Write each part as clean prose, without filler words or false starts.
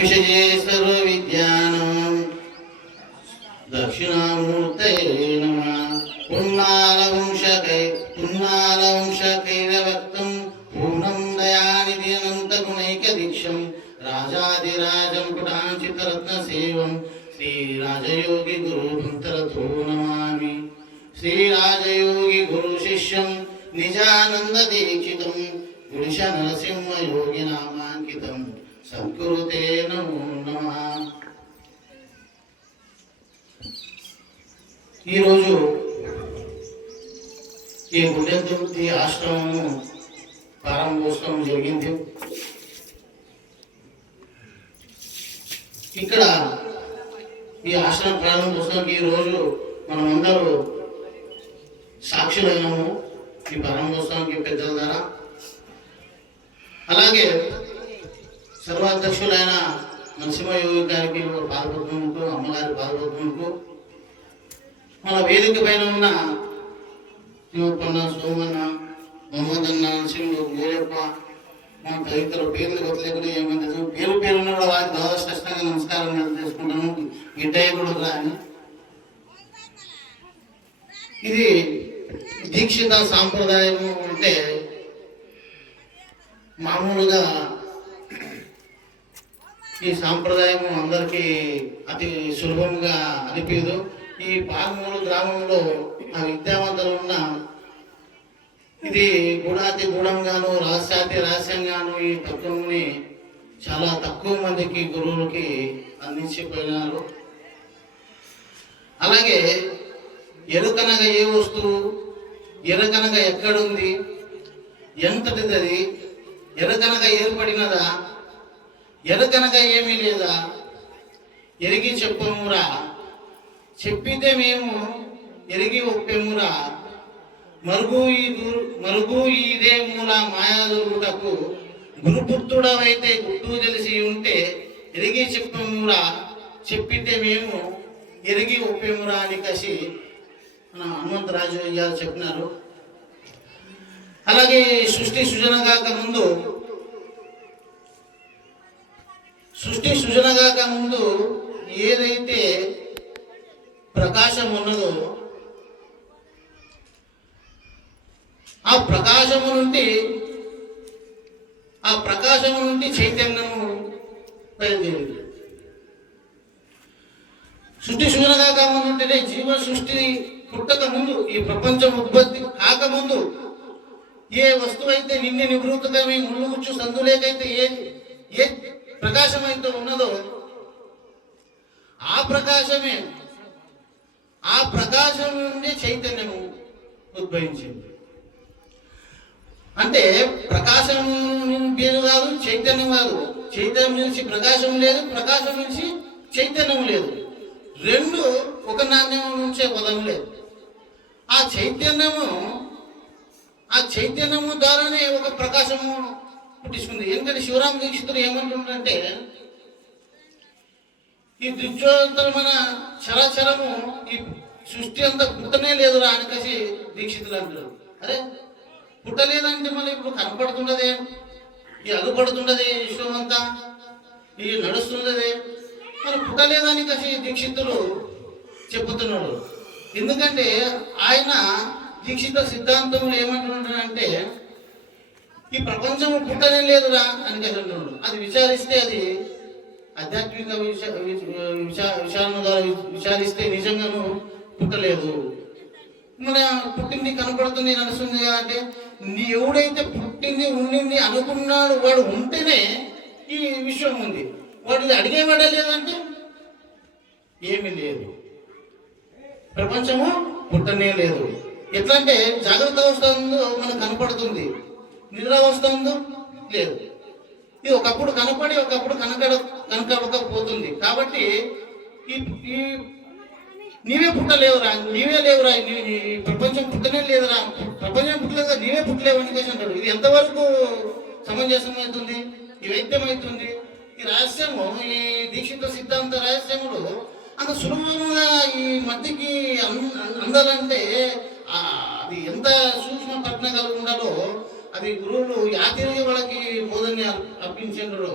విషయే సర్వవిద్యానాం దక్షిణామూర్తయే నమః. పున్నాలవంశకైరవక్తం పూర్ణం దయానిధి అనంతగుణైకదీక్షం రాజాదిరాజం పుటాంచితరత్నసేవం శ్రీరాజయోగి గురుమంతరతో నమామి. శ్రీరాజయోగి గురు శిష్యం నిజానంద దీక్షితం పురుష నరసింహ యోగి నామాంకితం సద్గురుతే నమో నమః. ఈరోజు ఈ గుడ్డెద్దుర్తి ఆశ్రమము ప్రారంభోత్సవం జరిగింది. ఇక్కడ ఈ ఆశ్రమం ప్రారంభోత్సవానికి ఈరోజు మనమందరూ సాక్షులైనాము ఈ ప్రారంభోత్సవానికి పెద్దల ద్వారా. అలాగే సర్వాధ్యక్షులైన నరసింహయోగి గారికి పాల్పొద్దుకు, అమ్మగారి పాల్పొద్దుకు, మన వేదిక పైన ఉన్న శివపన్న, సోమన్న, మొహమ్మద్ అన్న, నరసింహుడు, గోరప్ప, మన తదితర పేర్లు కొత్తలేకుండా ఏమంటే పేరు ఉన్న కూడా వారికి దాదాపు నమస్కారం చేసుకుంటాను. గిడ్డయ్య కూడా అని ఇది దీక్షిత సాంప్రదాయము అంటే మామూలుగా ఈ సాంప్రదాయము అందరికీ అతి సులభంగా అనిపించదు. ఈ పాల్మూరు గ్రామంలో ఆ విద్యావంతులు ఉన్న ఇది గుణాతి గుణంగాను రహస్యాతి రహస్యంగాను ఈ తత్వంని చాలా తక్కువ మందికి గురువులకి అందించిపోయినారు. అలాగే ఎరుకనగా ఏ వస్తువు, ఎరకనగా ఎక్కడుంది, ఎంతటిది అది, ఎరకనగా ఏర్పడినదా, ఎరకనగా ఏమీ లేదా, ఎరిగి చెప్పమురా, చెప్పితే మేము ఎరిగి ఒప్పెమురా, మరుగు ఇదే మూల మాయాదురుటకు గురుపుత్రుడవైతే గుట్టు తెలిసి ఉంటే ఎరిగి చెప్పమురా, చెప్పితే మేము ఎరిగి ఒప్పెమురా అని కసి మన హనుమంతరాజు గారు చెప్పినారు. అలాగే సృష్టి సృజన కాక ముందు ఏదైతే ప్రకాశం ఉన్నదో ఆ ప్రకాశము నుండి చైతన్యము బయలుదేరింది. సృష్టి సృజన కాక ముందు ఉంటేనే జీవ సృష్టి పుట్టక ముందు, ఈ ప్రపంచం ఉత్పత్తి కాకముందు ఏ వస్తువు అయితే నిన్ను నివృత్తమై ముళ్ళుగుచ్చు సందులేకైతే ఏ ప్రకాశం అయితే ఉన్నదో ఆ ప్రకాశం నుండి చైతన్యము ఉద్భవించింది. అంటే ప్రకాశం పేరు కాదు, చైతన్యం కాదు. చైతన్యం నుంచి ప్రకాశం లేదు, ప్రకాశం నుంచి చైతన్యం లేదు. రెండు ఒక నాణ్యం నుంచే పదం లేదు. ఆ చైతన్యము ద్వారానే ఒక ప్రకాశము పుట్టించుకుంది. ఎందుకంటే శివరామ దీక్షితులు ఏమంటుంటే ఈ దృశ్యోత్తరమైన చరాచరము ఈ సృష్టి అంతా పుట్టనే లేదురా అని కసి దీక్షితులు అంటారు. అరే పుట్టలేదంటే మళ్ళీ ఇప్పుడు కనపడుతున్నదే, ఈ అగుపడుతున్నది విశ్వం అంతా, ఈ నడుస్తున్నదే, మరి పుట్టలేదని కసి దీక్షితులు చెప్పుతున్నాడు. ఎందుకంటే ఆయన దీక్షిత సిద్ధాంతంలో ఏమంటున్నాడంటే ఈ ప్రపంచము పుట్టనే లేదురా అని అంటున్నాడు. అది విచారిస్తే అది ఆధ్యాత్మిక విచారణ ద్వారా విచారిస్తే నిజంగాను పుట్టలేదు. మన పుట్టింది కనపడుతుంది నడుస్తుంది అంటే ఎవడైతే పుట్టింది ఉండింది అనుకున్నాడు వాడు ఉంటేనే ఈ విశ్వం ఉంది. వాడు అడిగేవాడే లేదంటే ఏమీ లేదు. ప్రపంచము పుట్టనే లేదు. ఎట్లా అంటే జాగ్రత్త అవస్థ ఉందో మనకు కనపడుతుంది, నిద్రావస్థ ఉందో లేదు. ఇది ఒకప్పుడు కనపడి ఒకప్పుడు కనపడకపోతుంది. కాబట్టి ఈ నీవే పుట్టలేవురా, నీవే లేవురా, ప్రపంచం పుట్టనే లేదురా, ప్రపంచం పుట్టలేదు, నీవే పుట్టలేవు అని అంటాడు. ఇది ఎంతవరకు సమంజసం అవుతుంది, ఈ వైద్యం అవుతుంది? ఈ రహస్యము, ఈ దీక్షిత సిద్ధాంత రహస్యములు అంత సులభంగా ఈ మధ్యకి అందాలంటే అది ఎంత సూక్ష్మ ప్రజ్ఞ కలిగి ఉండాలో అది గురువులు యాతిరిగి వాళ్ళకి బోధన అర్పించారు.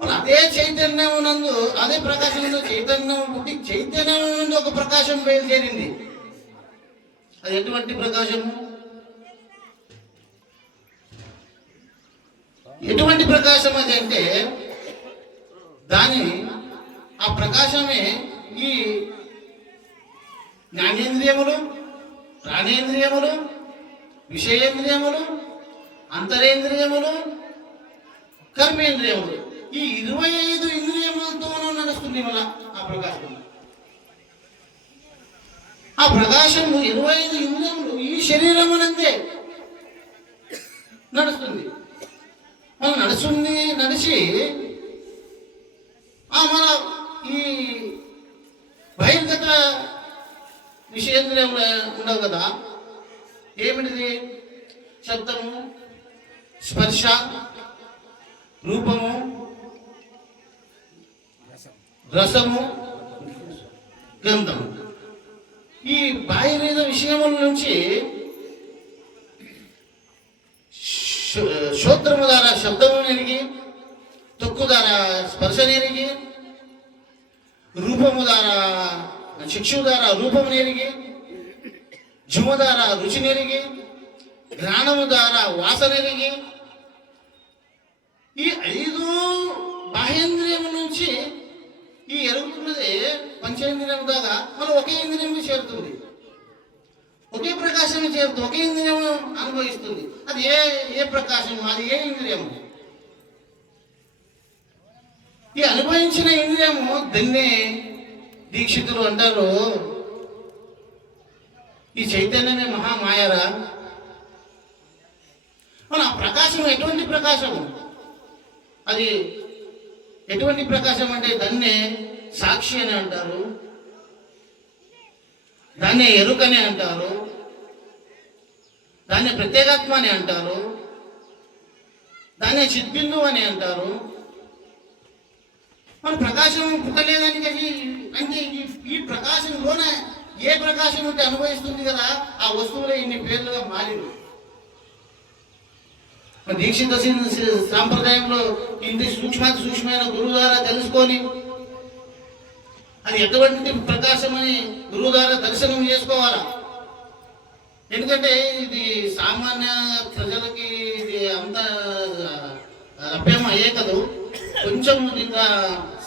మరి అదే చైతన్యం నందు, అదే ప్రకాశం చైతన్యం పుట్టి చైతన్యం నుండి ఒక ప్రకాశం బయలుదేరింది. అది ఎటువంటి ప్రకాశము? ఎటువంటి ప్రకాశం అది అంటే ఆ ప్రకాశమే ఈ జ్ఞానేంద్రియములు, ప్రాణేంద్రియములు, విషయేంద్రియములు, అంతరేంద్రియములు, కర్మేంద్రియములు, ఈ 25 ఇంద్రియములతోనూ నడుస్తుంది మన ఆ ప్రకాశం. ఆ ప్రకాశము 25 ఇంద్రియములు ఈ శరీరమునందే నడుస్తుంది. మనం నడిచి మన ఈ బహిర్గత విషయేంద్రియములు ఉండవు కదా. ఏమిటిది? శబ్దము, స్పర్శ, రూపము, రసము, గంధము. ఈ బాహ్య విషయముల నుంచి శ్రోత్రము ద్వారా శబ్దము నెరిగి, తొక్కు ద్వారా స్పర్శ నెరిగి, రూపము ద్వారా చక్షు ద్వారా రూపము నెరిగి, జుమ ద్వారా రుచి నెరిగి, ఘ్రాణము ద్వారా వాసన నెరిగి, ఈ 5 బాహ్యేంద్రియము నుంచి ఈ ఎరుగుతున్నది పంచేంద్రియం దాకా మనం ఒకే ఇంద్రియంకి చేరుతుంది, ఒకే ప్రకాశం చేరుతుంది, ఒకే ఇంద్రియం అనుభవిస్తుంది. అది ఏ ప్రకాశం? అది ఏ ఇంద్రియము? ఈ అనుభవించిన ఇంద్రియము దాన్ని దీక్షితులు అంటారు, ఈ చైతన్యమే మహామాయరా. మన ప్రకాశం ఎటువంటి ప్రకాశము? అది ఎటువంటి ప్రకాశం అంటే దాన్నే సాక్షి అని అంటారు, దాన్నే ఎరుకని అంటారు, దాన్నే ప్రత్యేగాత్మ అని అంటారు, దాన్నే చిద్బిందు అని అంటారు. మన ప్రకాశం పుట్టలేదని అంటే ఈ ప్రకాశంలోన ఏ ప్రకాశం ఉంటే అనుభవిస్తుంది కదా, ఆ వస్తువులే ఇన్ని పేర్లుగా మారింది. దీక్షిత సాంప్రదాయంలో ఇంటి సూక్ష్మమైన గురువు ద్వారా తెలుసుకొని అది ఎటువంటి ప్రకాశం అని గురువు ద్వారా దర్శనం చేసుకోవాలా. ఎందుకంటే ఇది సామాన్య ప్రజలకి ఇది అంత లభ్యం అయ్యే కదూ. కొంచెం ఇంకా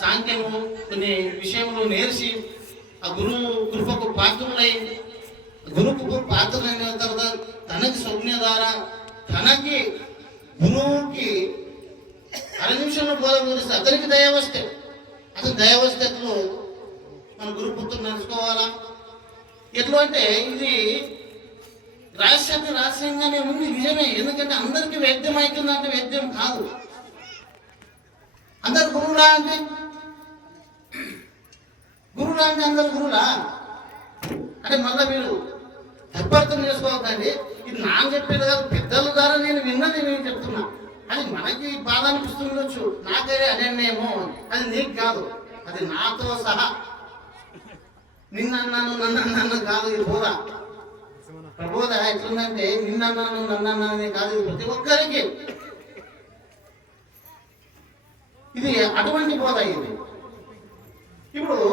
సాంఖ్యము కొన్ని విషయంలో నేర్చి ఆ గురువు కృపకు పాత్రులై, గురువుకు పాత్రులైన తర్వాత తనకి స్వప్న ద్వారా తనకి గురువుకి 6 నిమిషంలో బోధిస్తే అతనికి దయ వస్తే, అతను దయ వస్తే అతను మన గురు పుత్రులు నడుచుకోవాలా. ఎట్లా అంటే ఇది రహస్యంగానే ఉంది, నిజమే. ఎందుకంటే అందరికీ వేద్యం అవుతుందంటే వేద్యం కాదు. అందరు గురువులా అంటే అందరు గురువులా అంటే మళ్ళీ మీరు తప్పర్థం చేసుకోవద్దండి. ఇది నాకు చెప్పేది కాదు, పెద్దల ద్వారా నేను విన్నది నేను చెప్తున్నా. అది మనకి బాధ అనిపిస్తుండొచ్చు, నాకైతే అదేనేమో, అది నీకు కాదు, అది నాతో సహా. నిన్నన్నాను నన్నన్నాను కాదు ఇది బోధ. ప్రబోధ ఎట్లుందంటే నిన్నన్నాను నన్నన్నానే కాదు, ఇది ప్రతి ఒక్కరికి ఇది అటువంటి బోధ. ఇది ఇప్పుడు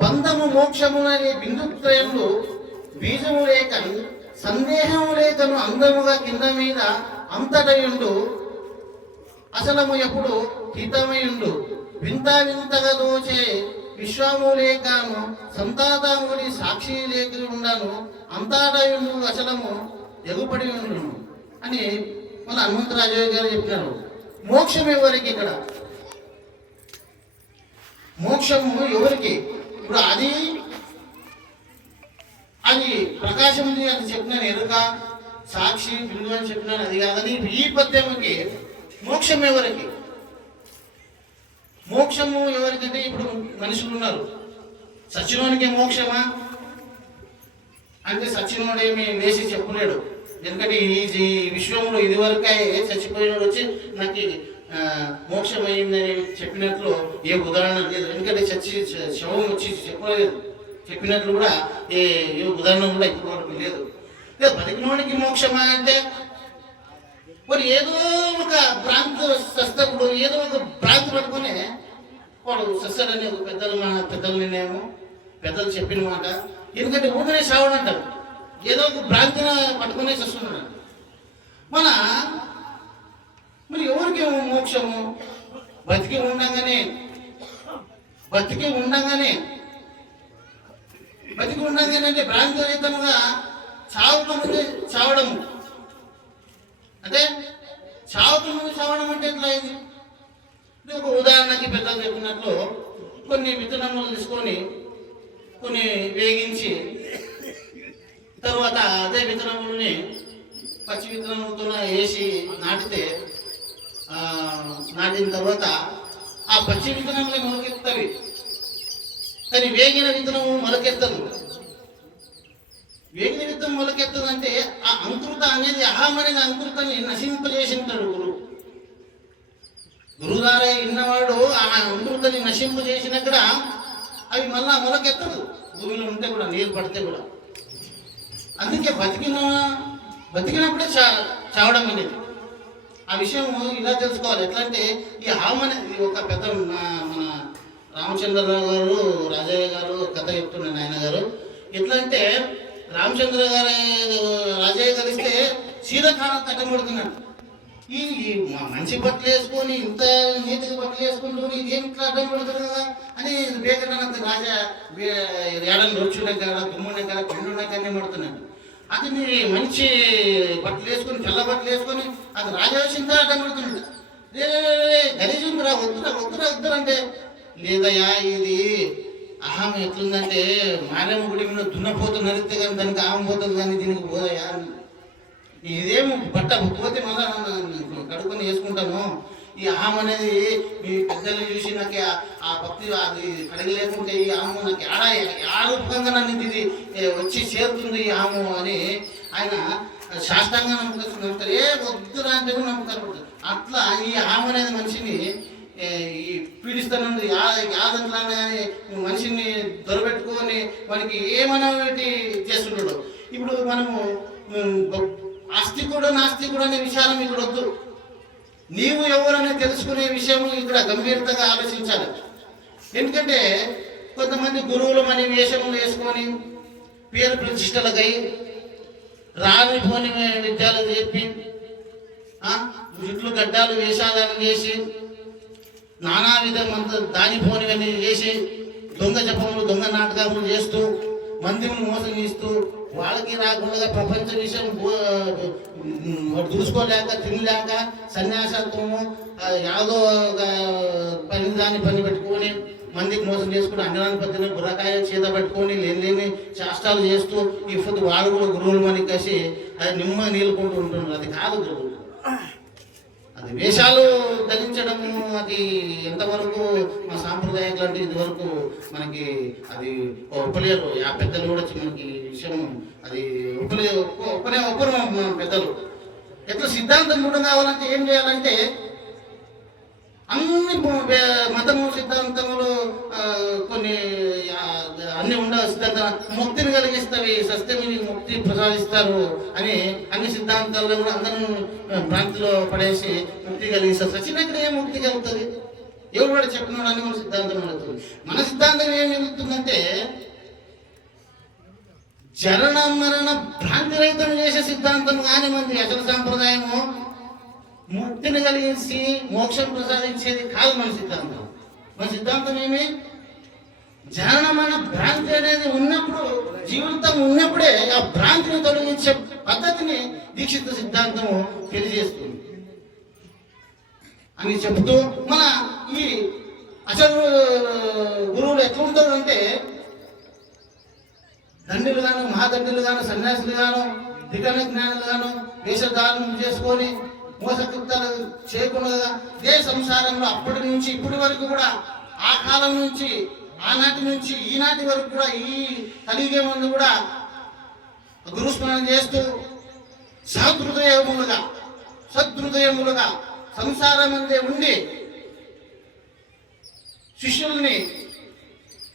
బంధము మోక్షము అనే బిందుత్రయంలో బీజము లేకను సందేహము లేకను అందముగా కింద మీద అంతటయుండు అసలము ఎప్పుడు హితమయుండు వింతగా దోచే విశ్వము లేకను సంతాతముడి సాక్షి లేక ఉండను అంతటయుండు అసలము ఎగుపడి ఉండును అని మన హనుమంతరాజు గారు చెప్పినారు. మోక్షం ఎవరికి? ఇక్కడ మోక్షము ఎవరికి? ఇప్పుడు అది ప్రకాశం ఉంది అని చెప్పినాను, ఎరుక సాక్షి బిందు అని చెప్పినాను, అది కాదని ఈ పద్యముకి మోక్షం ఎవరికి? మోక్షము ఎవరికంటే ఇప్పుడు మనుషులు ఉన్నారు. సచ్చినోనికి మోక్షమా అంటే సచ్చినోడేమి వేసి చెప్పలేడు. ఎందుకంటే ఈ విశ్వంలో ఇదివరకే చచ్చిపోయినాడు వచ్చి నాకు మోక్షం అయిందని చెప్పినట్లు ఏ ఉదాహరణ లేదు. ఎందుకంటే శవం వచ్చి చెప్పలేదు, చెప్పినట్లు కూడా ఏ ఉదాహరణ కూడా ఇప్పుడు వరకు లేదు. బతికినోడికి మోక్షమా అంటే మరి ఏదో ఒక భ్రాంతి సస్తప్పుడు ఏదో ఒక భ్రాంతి పట్టుకొని వాడు సస్తాడని ఒక పెద్దల నిర్ణయము, పెద్దలు చెప్పిన మాట. ఎందుకంటే ఊరినే సావడం అంటారు, ఏదో ఒక భ్రాంతిన పట్టుకునే సస్తున్నాడు. మరి ఎవరికి మోక్షము? బతికి ఉండగానే అంటే భ్రాంతిరహితంగా చావడము అంటే చావడం అంటే ఎట్లా ఇది? ఒక ఉదాహరణకి పెద్దలు చెప్పినట్లు కొన్ని విత్తనములు తీసుకొని కొన్ని వేగించి తర్వాత అదే విత్తనములని పచ్చి విత్తనములతో వేసి నాటిన తర్వాత ఆ పచ్చి విత్తనములే మొలకెత్తవి, కానీ వేగిన విత్తనము మొలకెత్తదు. వేగిన విత్తనం మొలకెత్తదంటే ఆ అంకురత అనేది, అహం అనేది అంకురతని నశింపజేసింటాడు గురువు ద్వారా విన్నవాడు. ఆ అంకురతని నశింపజేసినక్కడ అవి మళ్ళా మొలకెత్తదు, భూమిలో ఉంటే కూడా, నీరు పడితే కూడా. అందుకే బతికినప్పుడే చావడం అనేది. ఆ విషయం ఇలా తెలుసుకోవాలి. ఎట్లా అంటే ఈ హామ్ అనేది ఒక పెద్ద మన రామచంద్రరావు గారు, రాజయ్య గారు కథ చెప్తున్నాను ఆయన గారు. ఎట్లా అంటే రామచంద్ర గారు రాజయ్య కలిస్తే సీతాకాలం కట్టబడుతున్నాడు. ఈ మంచి బట్టలు వేసుకొని ఇంత నీతిగా బట్టలు వేసుకుంటూ ఇదేం ఇట్లా అడ్డం పడుతుంది కదా అని వివేకానంద రాజా ఏడాది రోడ్చుండే కదా, దుమ్ముండే కదా, పెండుండే కానీ పడుతున్నాడు. అది మంచి బట్టలు వేసుకొని, తెల్ల బట్టలు వేసుకొని అది రాజా వచ్చిందా అడ్డం పడుతున్నాడు. గలీజుందిరా, వద్దురా అంటే, లేదయ్యా ఇది అహం ఎట్లుందంటే మారేమ్మ గుడి మీద దున్నపోతు నరిస్తే కానీ దానికి అహం పోతుంది, కానీ దీనికి పోదయ్యా. ఇదేమో బట్ట పోతే మళ్ళా కడుక్కొని వేసుకుంటాను. ఈ అహం అనేది మీ పెద్దలు చూసి నాకు ఆ భక్తి అది కడగలేకుంటే ఈ అహము నాకు రూపంగా నన్ను ఇది వచ్చి చేరుతుంది ఈ అహము అని ఆయన శాస్త్రంగా నమ్ముతారు. వద్దురా అంటే కూడా నమ్ముతారు. అట్లా ఈ అహం అనేది మనిషిని ఈ పీడిస్తానండి. యాదంట్లా మనిషిని దొరబెట్టుకొని మనకి ఏమనేటి చేస్తున్నాడు. ఇప్పుడు మనము ఆస్తికుడు నాస్తికుడు అనే విషయాలు ఇక్కడ వద్దు. నీవు ఎవరనే తెలుసుకునే విషయం ఇక్కడ గంభీరతగా ఆలోచించాలి. ఎందుకంటే కొంతమంది గురువులు మన వేషములు వేసుకొని పేరు ప్రతిష్టలకై రానిపోని విద్యాలు చెప్పి జుట్లు గడ్డాలు వేషాదాలు చేసి నానా విధమంతా దానిపోనివన్నీ చేసి దొంగ జపములు, దొంగ నాటకములు చేస్తూ మందిని మోసం చేస్తూ వాళ్ళకి రాకుండా ప్రపంచ విషయం చూసుకోలేక తినలేక సన్యాసత్వము యాదో పని పెట్టుకొని మందికి మోసం చేసుకుని అంగనాన్ని పత్తిని బుర్రకాయ చేత పెట్టుకొని లేని శాస్త్రాలు చేస్తూ ఈ పొద్దు వాళ్ళు కూడా గురువులు అని కలిసి అది నిమ్మ నీళ్ళుకుంటూ ఉంటున్నారు. అది కాదు గురువులు. అది వేషాలు ధరించడము అది ఎంతవరకు మా సాంప్రదాయం లాంటి ఇదివరకు మనకి అది ఒప్పలేరు. ఆ పెద్దలు కూడా మనకి విషయం అది ఒప్పరు మన పెద్దలు. ఎట్లా సిద్ధాంతం కూడా కావాలంటే ఏం చేయాలంటే అన్ని మతము సిద్ధాంతములు కొన్ని అన్ని ఉండవు. సిద్ధాంతం ముక్తిని కలిగిస్తాయి, సత్యమిని ముక్తి ప్రసాదిస్తారు అని అన్ని సిద్ధాంతాల్లో కూడా అందరూ భ్రాంతిలో పడేసి ముక్తి కలిగిస్తారు. సచినక్కడ ఏం ముక్తి కలుగుతుంది? ఎవరు కూడా చెప్పినాడు అని మన సిద్ధాంతం కలుగుతుంది. మన సిద్ధాంతం ఏం కలుగుతుందంటే జరణ మరణ భ్రాంతి రహితం చేసే సిద్ధాంతం కానీ మంది అసలు సాంప్రదాయము ముక్తిని కలిగించి మోక్షం ప్రసాదించేది కాదు మన సిద్ధాంతం. మన సిద్ధాంతం ఏమి? జననమైన భ్రాంతి అనేది ఉన్నప్పుడు, జీవితం ఉన్నప్పుడే ఆ భ్రాంతిని తొలగించే పద్ధతిని దీక్షిత సిద్ధాంతము తెలియజేస్తుంది అని చెబుతూ మన ఈ అసలు గురువులు ఎట్లా ఉంటారు అంటే దండులు గాను, మహాదండులు గాను, సన్యాసులు గాను, దిగన జ్ఞానులు గాను వేషధారణం చేసుకొని మోసకృత్యాలు చేయకుండా ఇదే సంసారంలో అప్పటి నుంచి ఇప్పటి వరకు కూడా ఆ కాలం నుంచి ఆనాటి నుంచి ఈనాటి వరకు కూడా ఈ కలిగే ముందు కూడా గురుస్మరణ చేస్తూ సదృదయములుగా సంసారం అందే ఉండి శిష్యుల్ని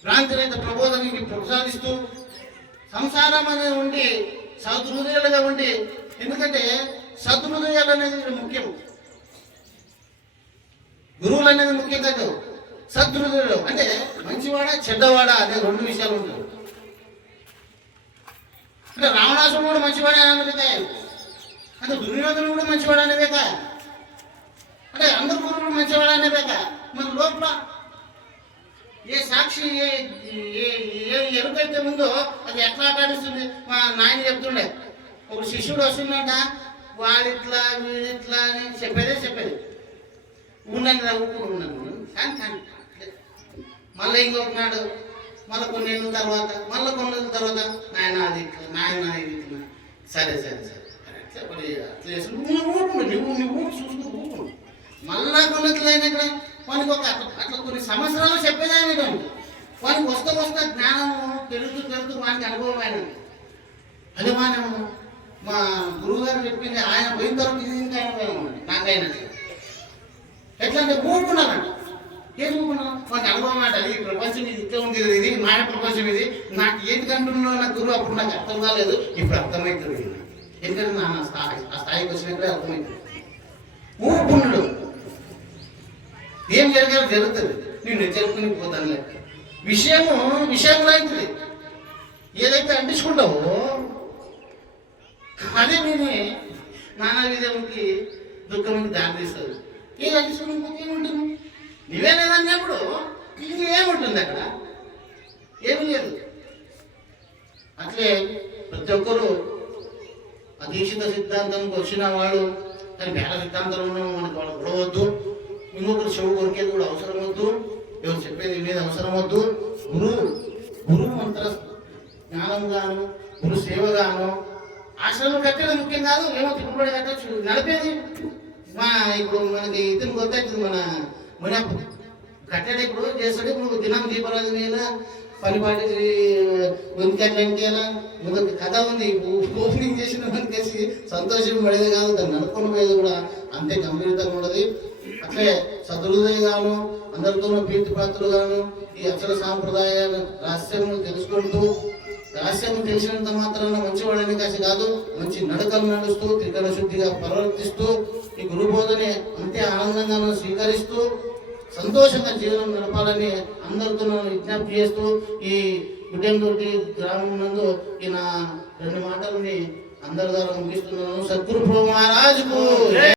భ్రాంతిరహిత ప్రబోధనకి ప్రసాదిస్తూ సంసారం అనేది ఉండి సహృదయులుగా ఉండి, ఎందుకంటే సద్హృదయాలు అనేది ముఖ్యం. గురువులు అనేది ముఖ్యం కాదు. సద్హృదయులు అంటే మంచివాడా చెడ్డవాడా అనే రెండు విషయాలు ఉంటాయి. అంటే రావణాసుడు కూడా మంచివాడే అనేదే, అంటే దుర్యోధనుడు కూడా మంచివాడు అనేదే, అంటే అందరు గురువులు మంచివాడు అనేదే. మన లోపల ఏ సాక్షి ఏ ఎరుకైతే ఉందో అది ఎట్లా ఆటాడిస్తుంది. మా నాయన చెప్తుండే, ఒక శిష్యుడు వస్తుందంట, వాడిట్లా వీడిట్లా అని చెప్పేది ఉండండి ఉన్నాను కానీ మళ్ళీ ఇంకొక నాడు మళ్ళీ కొన్ని ఏళ్ళ తర్వాత నాయన అది ఇట్లా నాయన ఇది ఇట్లా సరే అట్లా చేసి నువ్వు చూసుకుంటూ ఊపు. మళ్ళా కొన్ని అయినా వానికి ఒక అట్లా కొన్ని సంవత్సరాలు చెప్పేదాన్ని వానికి వస్తా జ్ఞానం పెరుగుతూ వానికి అనుభవం అయిన అది మా గురువు గారు చెప్పింది. ఆయన పోయిన తర్వాత ఇది ఇంకా అనుభవం నాకైనా ఎట్లా అంటే ఊరుకున్నానంట. ఏది ఊరుకున్నాను వానికి అనుభవం అంటే అది ప్రపంచం ఇది ఇట్లా ఉంది, ఇది మాయ ప్రపంచం, ఇది నాకు ఏంటి కంటున్నా నా గురువు అప్పుడు నాకు అర్థం కాలేదు, ఇప్పుడు అర్థమవుతుంది. ఎందుకంటే నా ఆ స్థాయికి వచ్చినప్పుడే అర్థమవుతుంది. ఊరుకున్నాడు ఏం జరుగుతుంది, నేను చెప్పుకుని పోతాను లేక విషయంలో అవుతుంది. ఏదైతే అంటించుకుంటావో అదే నేనే నానా విధముకి దుఃఖంకి దారితీస్తుంది. ఏది అంటించుకుని ఏముంటుంది, నువ్వేనేదన్నప్పుడు ఇంకేముంటుంది అక్కడ, ఏమి లేదు. అట్లే ప్రతి ఒక్కరూ అధీక్షిత సిద్ధాంతానికి వచ్చిన వాడు కానీ వేల సిద్ధాంతాలు ఉన్న మనకు వాళ్ళు గొడవద్దు. ఇంకొకరు చెవు కొరికేది కూడా అవసరం వద్దు, ఎవరు చెప్పేది వినేది అవసరం వద్దు. గురువు మంత్ర జ్ఞానం గాను గురు సేవ గాను ఆశ్రమం కట్టేది ముఖ్యం కాదు. ఏమో తిప్పుబడి కట్టచ్చు నడిపేది. ఇప్పుడు మనకి ఇతను కొత్త మన కట్టేది ఇప్పుడు చేస్తాడు. ఇప్పుడు దినం దీపరాజు మీద పనిపాటి వెంకటలా ముందు కథ ఉంది. ఓపెనింగ్ చేసిన మనకేసి సంతోషం పడేది కాదు, దాన్ని నడుపుకుని పోయేది కూడా అంతే గంభీరతంగా ఉండదు. అట్లే సదృదయగాను అందరితోనూ ప్రీతిపాత్రులుగాను ఈ అక్షర సాంప్రదాయ రహస్యమును తెలుసుకుంటూ రహస్యము తెలిసినంత మాత్రాన మంచివాడని కాసి కాదు, మంచి నడకలు నడుస్తూ త్రికరణ శుద్ధిగా ప్రవర్తిస్తూ ఈ గురుబోధని అంతే ఆనందంగా స్వీకరిస్తూ సంతోషంగా జీవనం నడపాలని అందరితో విజ్ఞప్తి చేస్తూ ఈ గుడ్డెంతోటి గ్రామం నందు ఈ నా 2 మాటలని అందరి ద్వారా ముగిస్తున్నాను. సద్గురు మహారాజుకు